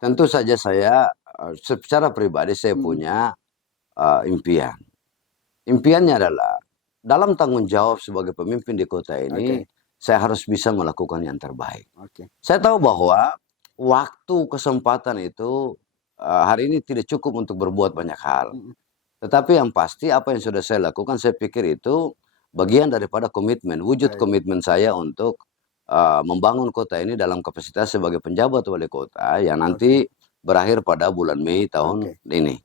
Tentu saja saya secara pribadi saya Hmm, punya impian. Impiannya adalah dalam tanggung jawab sebagai pemimpin di kota ini, oke, saya harus bisa melakukan yang terbaik. oke. Saya tahu bahwa waktu kesempatan itu hari ini tidak cukup untuk berbuat banyak hal. Mm, Tetapi yang pasti apa yang sudah saya lakukan, saya pikir itu bagian daripada komitmen, wujud baik, komitmen saya untuk membangun kota ini dalam kapasitas sebagai penjabat wali kota yang oke, nanti berakhir pada bulan Mei tahun oke. ini.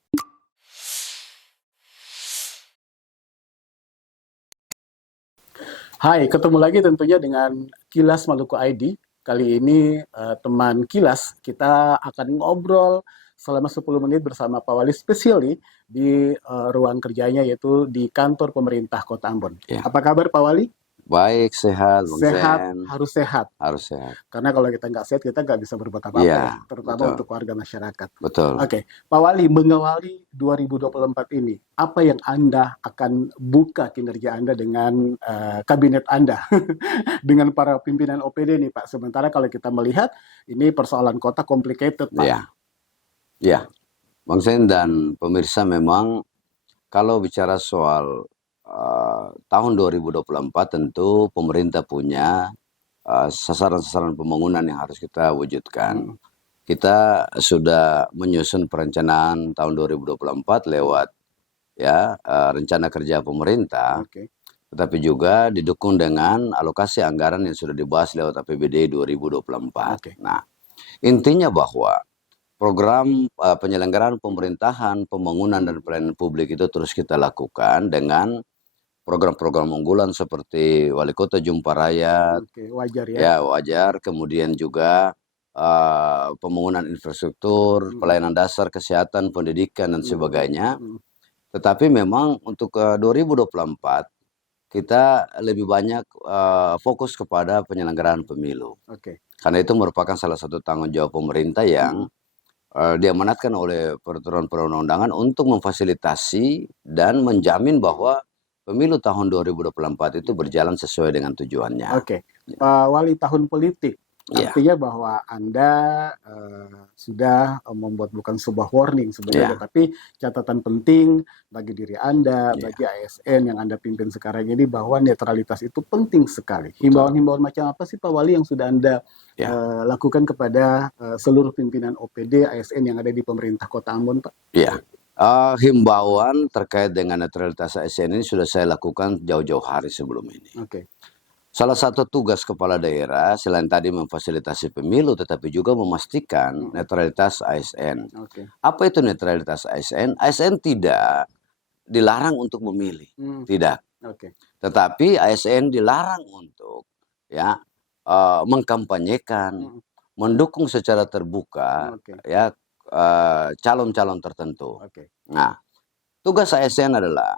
Hai, ketemu lagi tentunya dengan Kilas Maluku ID. Kali ini teman Kilas, kita akan ngobrol selama 10 menit bersama Pak Wali spesial nih di ruang kerjanya yaitu di kantor pemerintah Kota Ambon. Ya, Apa kabar Pak Wali? baik, sehat, Bang Sehat, Zen. harus sehat. Harus sehat. Karena kalau kita nggak sehat, kita nggak bisa berbuat apa-apa ya, Iya, terutama betul, untuk warga masyarakat. betul. Oke, Pak Wali, mengawali 2024 ini, apa yang Anda akan buka kinerja Anda dengan kabinet Anda, dengan para pimpinan OPD nih, Pak? Sementara kalau kita melihat, ini persoalan kota complicated, Pak. Iya, iya. Bang Zen dan pemirsa, memang kalau bicara soal tahun 2024 tentu pemerintah punya sasaran-sasaran pembangunan yang harus kita wujudkan. Hmm, Kita sudah menyusun perencanaan tahun 2024 lewat ya rencana kerja pemerintah, oke, tetapi juga didukung dengan alokasi anggaran yang sudah dibahas lewat APBD 2024. oke, Nah, intinya bahwa program penyelenggaraan pemerintahan, pembangunan dan pelayanan publik itu terus kita lakukan dengan program-program unggulan seperti Wali Kota Jumpa Rakyat, oke, wajar ya. ya wajar, kemudian juga pembangunan infrastruktur, Hmm, pelayanan dasar, kesehatan, pendidikan, dan hmm, sebagainya. hmm, Tetapi memang untuk 2024 kita lebih banyak fokus kepada penyelenggaraan pemilu. oke, Karena itu merupakan salah satu tanggung jawab pemerintah hmm, yang diamanatkan oleh peraturan perundang-undangan untuk memfasilitasi dan menjamin bahwa pemilu tahun 2024 itu oke. berjalan sesuai dengan tujuannya. Oke, Pak Wali, tahun politik Ya, artinya bahwa Anda sudah membuat bukan sebuah warning sebenarnya, ya, tapi catatan penting bagi diri Anda, ya, bagi ASN yang Anda pimpin sekarang ini bahwa netralitas itu penting sekali. betul. Himbauan-himbauan macam apa sih Pak Wali yang sudah Anda Ya, lakukan kepada seluruh pimpinan OPD ASN yang ada di pemerintah Kota Ambon, Pak? ya. Himbauan terkait dengan netralitas ASN ini sudah saya lakukan jauh-jauh hari sebelum ini. Oke, Salah satu tugas kepala daerah selain tadi memfasilitasi pemilu, tetapi juga memastikan mm, netralitas ASN. oke, Apa itu netralitas ASN? ASN tidak dilarang untuk memilih, mm, tidak. oke, Tetapi ASN dilarang untuk ya mengkampanyekan, mm, mendukung secara terbuka oke, ya calon-calon tertentu. oke, Nah, tugas ASN adalah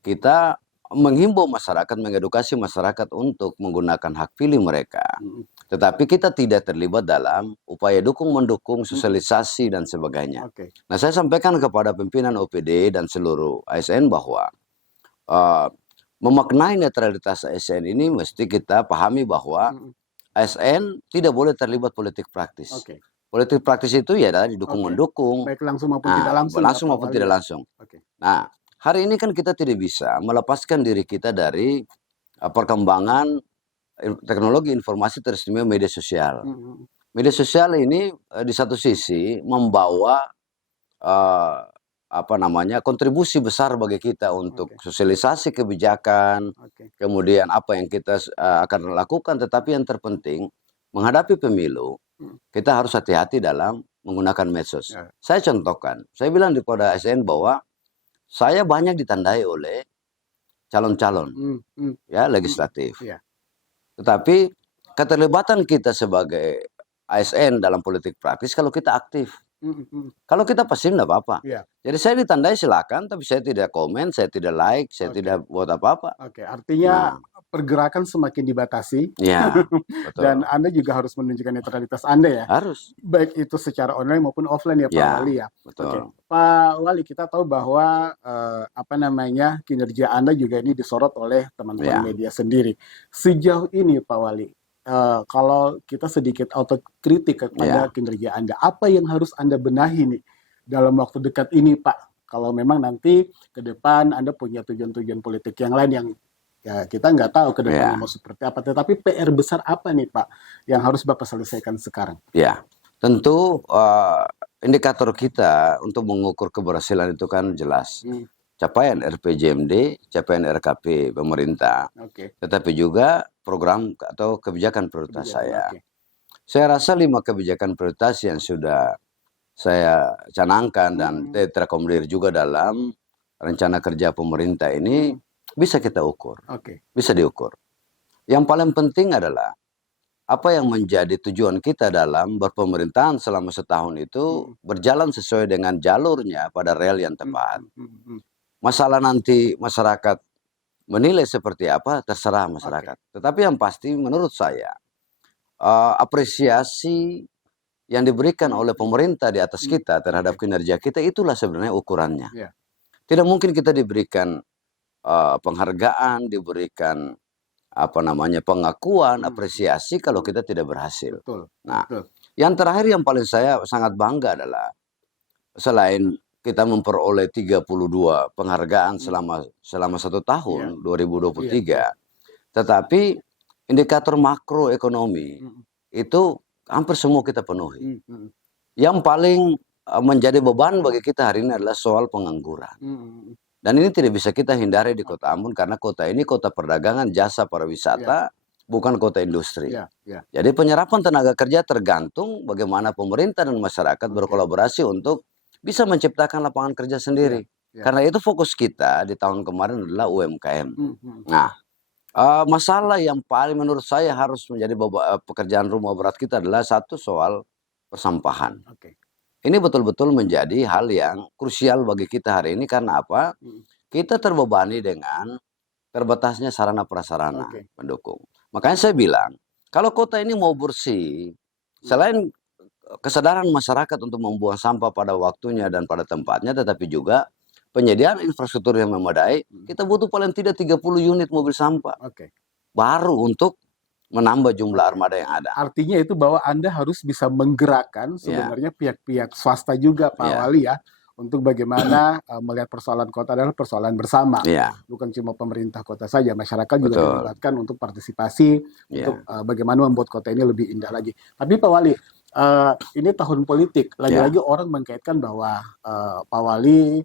kita menghimbau masyarakat, mengedukasi masyarakat untuk menggunakan hak pilih mereka. mm, Tetapi kita tidak terlibat dalam upaya dukung-mendukung, mm, sosialisasi, dan sebagainya. oke, Nah, saya sampaikan kepada pimpinan OPD dan seluruh ASN bahwa uh, memaknai netralitas ASN ini mesti kita pahami bahwa mm, ASN tidak boleh terlibat politik praktis. oke. Politik praktis itu ya adalah Oke, didukung-mendukung, baik langsung maupun tidak nah, langsung ya langsung Pak maupun Wali tidak ya. langsung. Oke, Nah, hari ini kan kita tidak bisa melepaskan diri kita dari perkembangan teknologi informasi teristimewa media sosial. mhm, Media sosial ini di satu sisi membawa eh, apa namanya kontribusi besar bagi kita untuk oke, sosialisasi kebijakan, oke, kemudian apa yang kita akan lakukan, tetapi yang terpenting menghadapi pemilu mhm, kita harus hati-hati dalam menggunakan medsos. ya, Saya contohkan, saya bilang kepada ASN bahwa saya banyak ditandai oleh calon-calon ya mhm, legislatif. iya, Tetapi keterlibatan kita sebagai ASN dalam politik praktis kalau kita aktif. mhm mhm, Kalau kita pasif enggak apa-apa. iya, Jadi saya ditandai silakan, tapi saya tidak komen, saya tidak like, saya oke, tidak buat apa-apa. oke. Artinya Nah, pergerakan semakin dibatasi ya, dan betul. Anda juga harus menunjukkan netralitas Anda ya, Harus. baik itu secara online maupun offline ya Pak Ya, Wali ya. Oke, betul. Pak Wali, kita tahu bahwa apa namanya kinerja Anda juga ini disorot oleh teman-teman Ya, media sendiri. Sejauh ini Pak Wali, kalau kita sedikit autokritik kepada Ya, kinerja Anda, apa yang harus Anda benahi nih dalam waktu dekat ini, Pak? Kalau memang nanti ke depan Anda punya tujuan-tujuan politik yang lain yang ya kita nggak tahu ke depannya ya, mau seperti apa, tetapi PR besar apa nih, Pak, yang harus Bapak selesaikan sekarang? ya. Tentu indikator kita untuk mengukur keberhasilan itu kan jelas. Hmm, Capaian RPJMD, capaian RKP pemerintah, oke, tetapi juga program atau kebijakan prioritas kebijakan, saya. oke. Saya rasa 5 kebijakan prioritas yang sudah saya canangkan dan Hmm, terakomodir juga dalam rencana kerja pemerintah ini hmm, bisa kita ukur, oke. bisa diukur. Yang paling penting adalah apa yang menjadi tujuan kita dalam berpemerintahan selama setahun itu Hmm, berjalan sesuai dengan jalurnya pada rel yang hmm, tepat. hmm, hmm, hmm. Masalah nanti masyarakat menilai seperti apa terserah Oke. masyarakat. Tetapi yang pasti menurut saya apresiasi yang diberikan Hmm, oleh pemerintah di atas hmm, kita terhadap oke. kinerja kita itulah sebenarnya ukurannya. Ya, Tidak mungkin kita diberikan penghargaan, diberikan apa namanya pengakuan, hmm, apresiasi kalau hmm. kita tidak berhasil. Betul, Nah, betul. yang terakhir yang paling saya sangat bangga adalah selain kita memperoleh 32 penghargaan Hmm, selama 1 tahun iya, iya, iya. 2023, tetapi indikator makroekonomi Hmm, itu hampir semua kita penuhi. hmm, hmm, Yang paling menjadi beban bagi kita hari ini adalah soal pengangguran. hmm, hmm. Dan ini tidak bisa kita hindari di Kota Ambon karena kota ini kota perdagangan, jasa, Ya, pariwisata, bukan kota industri. ya, ya. Jadi penyerapan tenaga kerja tergantung bagaimana pemerintah dan masyarakat Oke. berkolaborasi untuk bisa menciptakan lapangan kerja Ya, sendiri. ya. Karena itu fokus kita di tahun kemarin adalah UMKM. Hmm, hmm. Nah, masalah yang paling menurut saya harus menjadi pekerjaan rumah berat kita adalah satu soal persampahan. Oke. Ini betul-betul menjadi hal yang krusial bagi kita hari ini karena apa? Hmm, Kita terbebani dengan terbatasnya sarana prasarana oke. pendukung. Makanya saya bilang, kalau kota ini mau bersih, Hmm, selain kesadaran masyarakat untuk membuang sampah pada waktunya dan pada tempatnya, tetapi juga penyediaan infrastruktur yang memadai, hmm. kita butuh paling tidak 30 unit mobil sampah Oke, baru untuk menambah jumlah oke. armada yang ada. Artinya itu bahwa Anda harus bisa menggerakkan Ya, sebenarnya pihak-pihak swasta juga, Pak ya, Wali ya, untuk bagaimana melihat persoalan kota adalah persoalan bersama. ya, Bukan cuma pemerintah kota saja, masyarakat juga betul. dilibatkan untuk partisipasi untuk Ya, bagaimana membuat kota ini lebih indah lagi. Tapi Pak Wali, ini tahun politik, ya, lagi-lagi orang mengkaitkan bahwa Pak Wali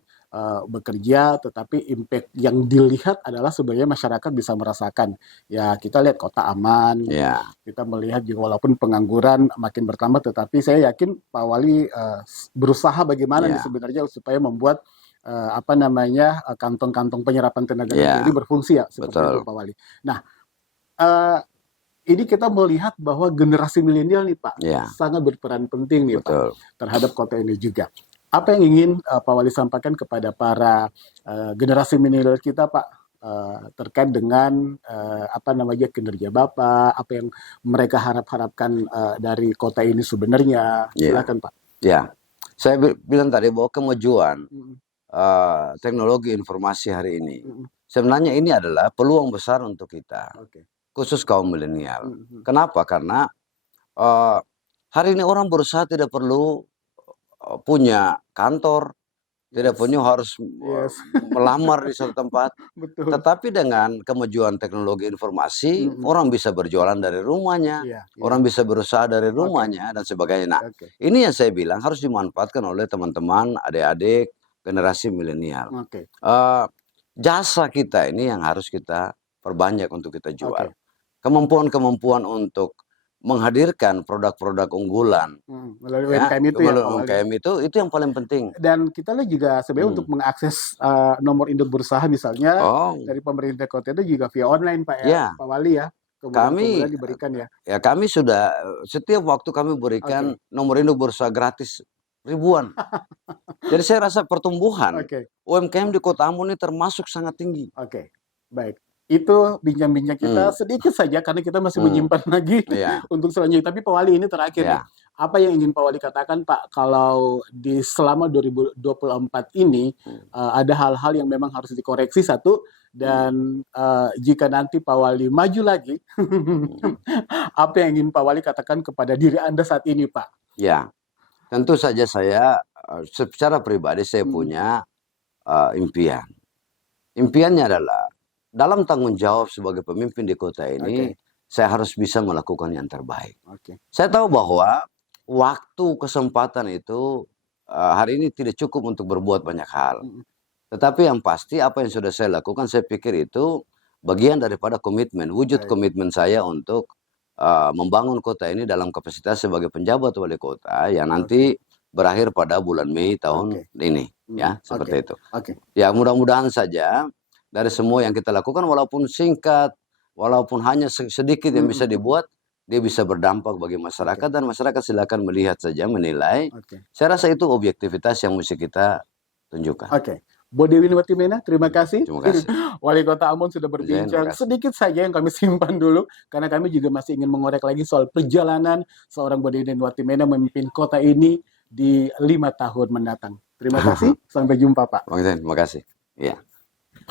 bekerja, tetapi impact yang dilihat adalah sebenarnya masyarakat bisa merasakan. Ya kita lihat kota aman, ya, kita melihat juga walaupun pengangguran makin bertambah, tetapi saya yakin Pak Wali berusaha bagaimana nih ya, sebenarnya supaya membuat apa namanya kantong-kantong penyerapan tenaga kerja ini ya, berfungsi ya seperti itu betul. Pak Wali. Nah, eh, ini kita melihat bahwa generasi milenial nih Pak Ya, sangat berperan penting nih Pak betul. terhadap kota ini juga. Apa yang ingin Pak Wali sampaikan kepada para generasi milenial kita Pak terkait dengan apa namanya kinerja Bapak, apa yang mereka harapkan dari kota ini sebenarnya. Ya, Silakan Pak. ya. Saya bilang tadi bahwa kemajuan Mm, teknologi informasi hari ini mm, sebenarnya ini adalah peluang besar untuk kita, Oke. khusus kaum milenial. Mm, mm. Kenapa? Karena eh, hari ini orang berusaha tidak perlu punya kantor, tidak Yes, punya harus yes, melamar di satu tempat. betul. Tetapi dengan kemajuan teknologi Mm, informasi, mm. orang bisa berjualan dari rumahnya, Iya, iya. orang bisa berusaha dari Oke, rumahnya, dan sebagainya. Nah, oke, ini yang saya bilang harus dimanfaatkan oleh teman-teman, adik-adik, generasi milenial. oke, Eh, Jasa kita ini yang harus kita perbanyak untuk kita jual. oke. Kemampuan-kemampuan untuk menghadirkan produk-produk unggulan, Melalui ya, UMKM itu ya melalui Pak Wali. UMKM itu yang paling penting. Dan kita lihat juga sebenarnya Hmm. untuk mengakses nomor induk berusaha misalnya Oh, dari pemerintah kota itu juga via online Pak ya, ya, Pak Wali ya. Kemudahan-kemudahan kami diberikan ya. ya kami sudah setiap waktu kami berikan Oke, nomor induk berusaha gratis ribuan. Jadi saya rasa pertumbuhan oke, UMKM di Kota Ambon ini termasuk sangat tinggi. oke. Baik. Itu bincang-bincang kita Hmm, sedikit saja karena kita masih hmm, menyimpan lagi iya, untuk selanjutnya. Tapi Pak Wali ini terakhir nih. iya, Apa yang ingin Pak Wali katakan Pak kalau di selama 2024 ini hmm, ada hal-hal yang memang harus dikoreksi satu hmm, dan jika nanti Pak Wali maju lagi hmm. apa yang ingin Pak Wali katakan kepada diri Anda saat ini Pak? Ya, tentu saja saya secara pribadi saya Mm, punya impian. Impiannya adalah dalam tanggung jawab sebagai pemimpin di kota ini, Oke, saya harus bisa melakukan yang terbaik. oke. Saya tahu bahwa waktu kesempatan itu hari ini tidak cukup untuk berbuat banyak hal. Mm, Tetapi yang pasti apa yang sudah saya lakukan, saya pikir itu bagian daripada komitmen, wujud baik, komitmen saya untuk membangun kota ini dalam kapasitas sebagai penjabat wali kota yang oke, nanti berakhir pada bulan Mei tahun oke. ini, Mm, ya oke, seperti itu. oke, Ya mudah-mudahan saja dari semua yang kita lakukan, walaupun singkat, walaupun hanya sedikit yang bisa mm, dibuat, dia bisa berdampak bagi oke, masyarakat dan masyarakat silakan melihat saja, menilai. oke. Saya rasa itu objektivitas yang mesti kita tunjukkan. Oke, Bu Dewi Nuwatimena, terima kasih. Terima kasih. Wali Kota Ambon sudah Zain, terima berbincang. kasih. Sedikit saja yang kami simpan dulu, karena kami juga masih ingin mengorek lagi soal perjalanan seorang Bu Dewi Nuwatimena memimpin kota ini di 5 tahun mendatang. Terima kasih, sampai jumpa Pak. Bang Zain, terima kasih. Ya.